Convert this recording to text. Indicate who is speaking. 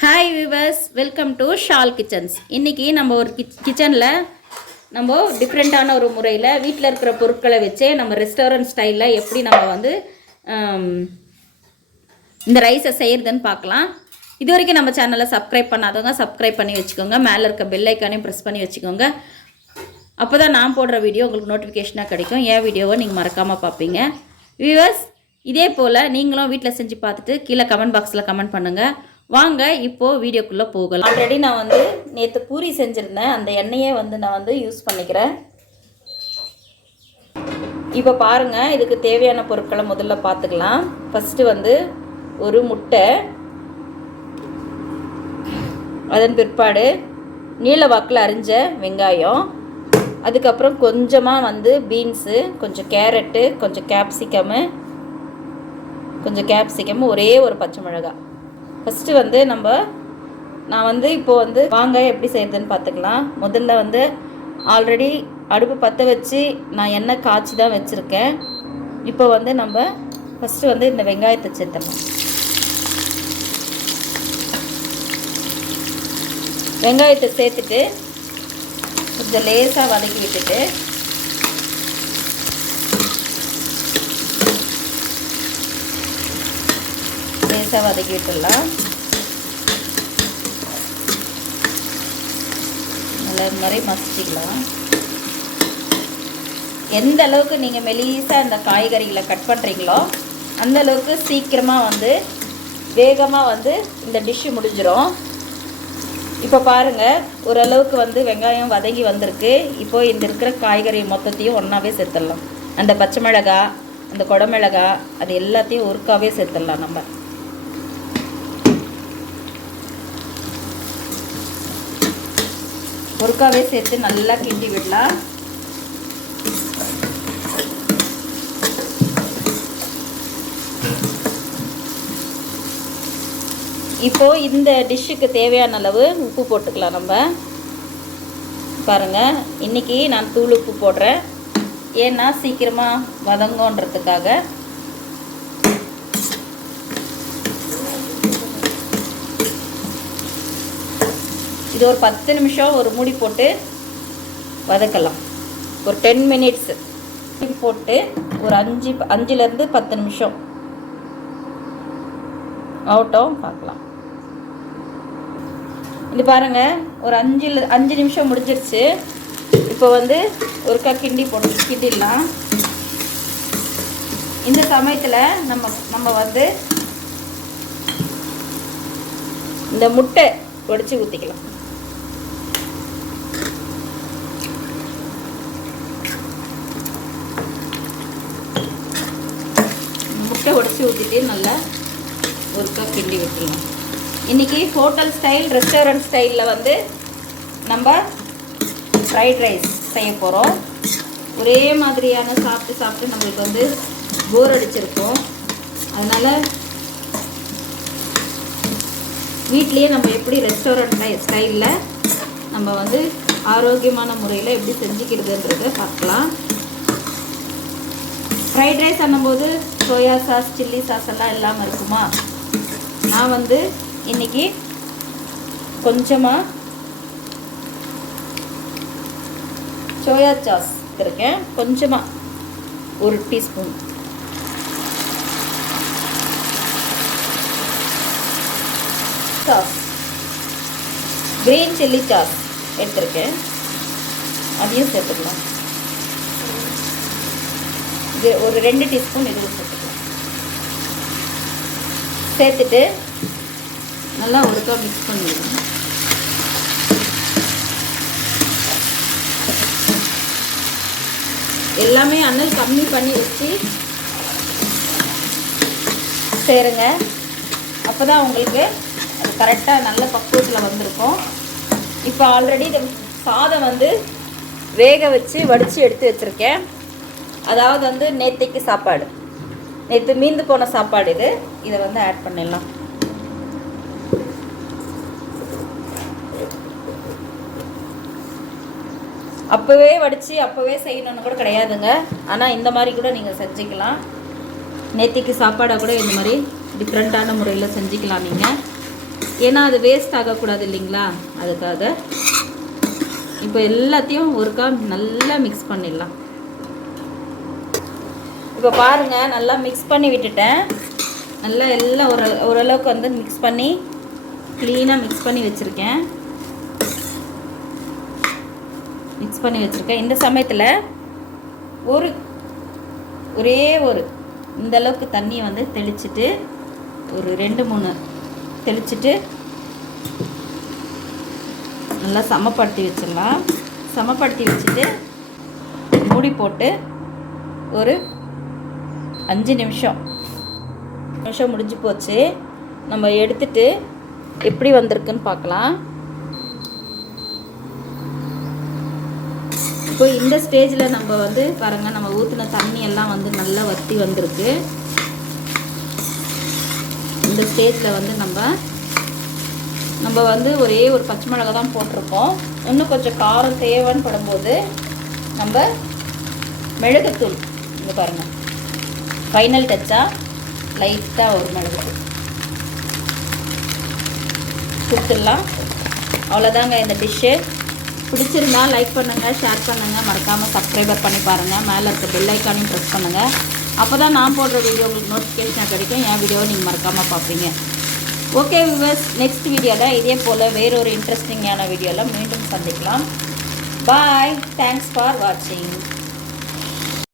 Speaker 1: Hi viewers welcome to Shal kitchens இன்றைக்கி நம்ம ஒரு கிச் கிச்சனில் நம்ம டிஃப்ரெண்ட்டான ஒரு முறையில் வீட்டில் இருக்கிற பொருட்களை வச்சே நம்ம ரெஸ்டாரண்ட் ஸ்டைலில் எப்படி நம்ம வந்து um, இந்த ரைஸை செய்கிறதுன்னு பார்க்கலாம். இது வரைக்கும் நம்ம சேனலை சப்ஸ்கிரைப் பண்ணாதவங்க சப்ஸ்கிரைப் பண்ணி வச்சுக்கோங்க. மேலே இருக்க பெல்லைக்கானே ப்ரெஸ் பண்ணி வச்சுக்கோங்க. அப்போ தான் நான் போடுற வீடியோ உங்களுக்கு நோட்டிஃபிகேஷனாக கிடைக்கும். என் வீடியோவை நீங்கள் மறக்காமல் பார்ப்பீங்க. வியூவர்ஸ் இதே போல் நீங்களும் வீட்டில் செஞ்சு பார்த்துட்டு கீழே கமெண்ட் பாக்ஸில் கமெண்ட் பண்ணுங்கள் வாங்க இப்போது வீடியோக்குள்ளே போகலாம். ஆல்ரெடி நான் வந்து நேற்று பூரி செஞ்சுருந்தேன். அந்த எண்ணெயே வந்து நான் வந்து யூஸ் பண்ணிக்கிறேன். இப்போ பாருங்கள் இதுக்கு தேவையான பொருட்களை முதல்ல பார்த்துக்கலாம். ஃபஸ்ட்டு வந்து ஒரு முட்டை அதன் பிற்பாடு நீல வாக்கில் அரிஞ்ச வெங்காயம் அதுக்கப்புறம் கொஞ்சமாக வந்து பீன்ஸு கொஞ்சம் கேரட்டு கொஞ்சம் கேப்சிகமு கொஞ்சம் கேப்சிகம் ஒரே ஒரு பச்சை மிளகாய். ஃபஸ்ட்டு வந்து நம்ம நான் வந்து இப்போது வந்து வாங்காய் எப்படி செய்கிறதுன்னு பார்த்துக்கலாம். முதல்ல வந்து ஆல்ரெடி அடுப்பு பற்ற வச்சு நான் எண்ணெய் காய்ச்சி தான் வச்சுருக்கேன். இப்போ வந்து நம்ம ஃபஸ்ட்டு வந்து இந்த வெங்காயத்தை சேர்த்தணும் வெங்காயத்தை சேர்த்துட்டு கொஞ்சம் லேசாக வதக்கி விட்டுட்டு லேசாக வதக்கி விட்டுடலாம் நல்லா இந்த மாதிரி மசிச்சிக்கலாம். எந்த அளவுக்கு நீங்கள் மெலிசாக இந்த காய்கறிகளை கட் பண்ணுறீங்களோ அந்த அளவுக்கு சீக்கிரமாக வந்து வேகமாக வந்து இந்த டிஷ்ஷு முடிஞ்சிடும் இப்போ பாருங்கள் ஓரளவுக்கு வந்து வெங்காயம் வதங்கி வந்திருக்கு. இப்போ இந்த இருக்கிற காய்கறி மொத்தத்தையும் ஒன்றாவே சேர்த்துடலாம். அந்த பச்சை மிளகா அந்த குடமிளகா அது எல்லாத்தையும் ஒருக்காவே சேர்த்துடலாம் நம்ம. முறுக்காவே சேர்த்து நல்லா கிண்டி விடலாம். இப்போ இந்த டிஷ்ஷுக்கு தேவையான அளவு உப்பு போட்டுக்கலாம் நம்ம. பாருங்கள் இன்றைக்கி நான் தூள் உப்பு போடுறேன். ஏன்னா சீக்கிரமாக வதங்கன்றதுக்காக இது ஒரு பத்து நிமிஷம் ஒரு மூடி போட்டு வதக்கலாம். ஒரு டென் மினிட்ஸ் போட்டு ஒரு அஞ்சு அஞ்சுலேருந்து பத்து நிமிஷம். ஆகட்டும் பார்க்கலாம். இது பாருங்க ஒரு அஞ்சு அஞ்சு நிமிஷம் முடிஞ்சிருச்சு. இப்போ வந்து ஒருக்கா கிண்டி போட்டு கிண்டிடலாம். இந்த சமயத்தில் நம்ம நம்ம வந்து இந்த முட்டை ஒடிச்சு ஊற்றிக்கலாம் லைட்டாக உடைச்சி ஊற்றிட்டு நல்லா ஒருக்கா கிண்டி விட்டுருலாம் இன்றைக்கி ஹோட்டல் ஸ்டைல் ரெஸ்டாரண்ட் ஸ்டைலில் வந்து நம்ம ஃப்ரைட் ரைஸ் செய்ய போகிறோம் ஒரே மாதிரியான சாப்பிட்டு சாப்பிட்டு நம்மளுக்கு வந்து போர் அடிச்சிருக்கோம். அதனால் வீட்லேயே நம்ம எப்படி ரெஸ்டாரண்ட் ஸ்டைலில் நம்ம வந்து ஆரோக்கியமான முறையில் எப்படி செஞ்சுக்கிறதுன்றதை பார்க்கலாம். ஃப்ரைட் ரைஸ் பண்ணும்போது சோயா சாஸ் சில்லி சாஸ் எல்லாம் இல்லாமல் இருக்குமா? நான் வந்து இன்னைக்கு கொஞ்சமாக சோயா சாஸ் இருக்கேன் கொஞ்சமாக ஒரு teaspoon sauce green chilli sauce எடுத்திருக்கேன். அதையும் சேர்த்துக்கலாம். இது ஒரு ரெண்டு டீஸ்பூன் இது சேர்த்துக்கலாம் சேர்த்துட்டு நல்லா ஒருக்கா மிக்ஸ் பண்ணிடுவோம் எல்லாமே அனல் கம்மி பண்ணி வச்சு சேருங்க. அப்போ தான் உங்களுக்கு அது கரெக்டாக நல்ல பக்குவத்தில் வந்திருக்கும். இப்போ ஆல்ரெடி இந்த சாதம் வந்து வேக வச்சு வடித்து எடுத்து வச்சுருக்கேன். அதாவது வந்து நேத்திக்கு சாப்பாடு. நேற்று மீந்து போன சாப்பாடு இது. இதை வந்து ஆட் பண்ணிடலாம். அப்போவே வடித்து அப்போவே செய்யணும்னு கூட கிடையாதுங்க. ஆனால் இந்த மாதிரி கூட நீங்கள் செஞ்சுக்கலாம். நேத்திக்கு சாப்பாடை கூட இந்த மாதிரி டிஃப்ரெண்ட்டான முறையில் செஞ்சுக்கலாம் நீங்கள் ஏன்னா அது வேஸ்ட் ஆகக்கூடாது இல்லைங்களா? அதுக்காக. இப்போ எல்லாத்தையும் ஒருக்கா நல்லா மிக்ஸ் பண்ணிடலாம். இப்போ பாருங்கள் நல்லா மிக்ஸ் பண்ணி விட்டுட்டேன். நல்லா எல்லாம் ஒரு ஓரளவுக்கு வந்து மிக்ஸ் பண்ணி க்ளீனாக மிக்ஸ் பண்ணி வச்சுருக்கேன். மிக்ஸ் பண்ணி வச்சுருக்கேன். இந்த சமயத்தில் ஒரு ஒரே ஒரு இந்த அளவுக்கு தண்ணியை வந்து தெளிச்சுட்டு ஒரு ரெண்டு மூணு தெளிச்சுட்டு நல்லா சமப்படுத்தி வச்சிடலாம். சமப்படுத்தி வச்சுட்டு மூடி போட்டு ஒரு அஞ்சு நிமிஷம். நிமிஷம் முடிஞ்சு போச்சு. நம்ம எடுத்துட்டு எப்படி வந்திருக்குன்னு பார்க்கலாம். இப்போ இந்த ஸ்டேஜில் நம்ம வந்து பாருங்கள் நம்ம ஊற்றின தண்ணி எல்லாம் வந்து நல்லா வற்றி வந்திருக்கு. இந்த ஸ்டேஜில் வந்து நம்ம நம்ம வந்து ஒரே ஒரு பச்சை மிளகா தான் போட்டிருக்கோம். இன்னும் கொஞ்சம் காரம் தேவைன்னு படும்போது நம்ம மிளகுத்தூள் இங்கே பாருங்கள் ஃபைனல் டச்சாக லைட்டாக ஒரு மிளகு கொடுத்துடலாம். அவ்வளோதாங்க இந்த டிஷ்ஷு பிடிச்சிருந்தா லைக் பண்ணுங்கள் ஷேர் பண்ணுங்கள் மறக்காமல் சப்ஸ்கிரைபர் பண்ணி பாருங்கள் மேலே இருக்க பெல் ஐக்கானையும் ப்ரெஸ் பண்ணுங்கள் அப்போ தான் நான் போடுற வீடியோ உங்களுக்கு நோட்டிஃபிகேஷன் கிடைக்கும். என் வீடியோவை நீங்கள் மறக்காமல் பார்ப்பீங்க. ஓகே விவர்ஸ் நெக்ஸ்ட் வீடியோவில் இதே போல் வேறொரு இன்ட்ரெஸ்டிங்கான வீடியோவில் மீண்டும் சந்திக்கலாம். பாய் தேங்க்ஸ் ஃபார் வாட்சிங்